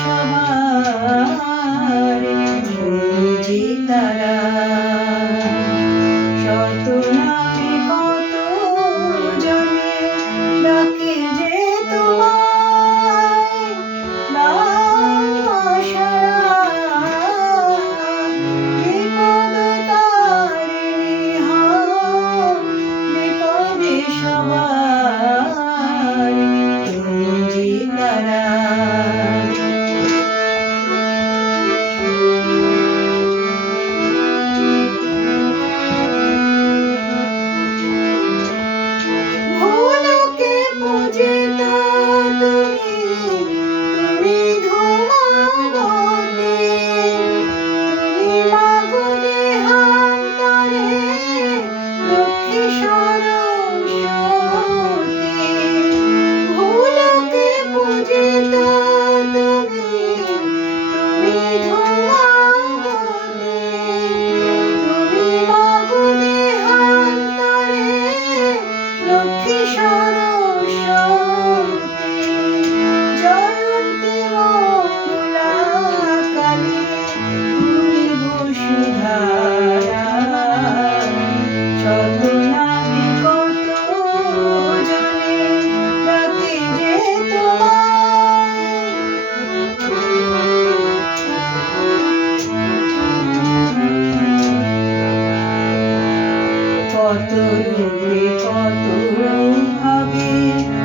সবার তারা কত রূপে কত তোমারে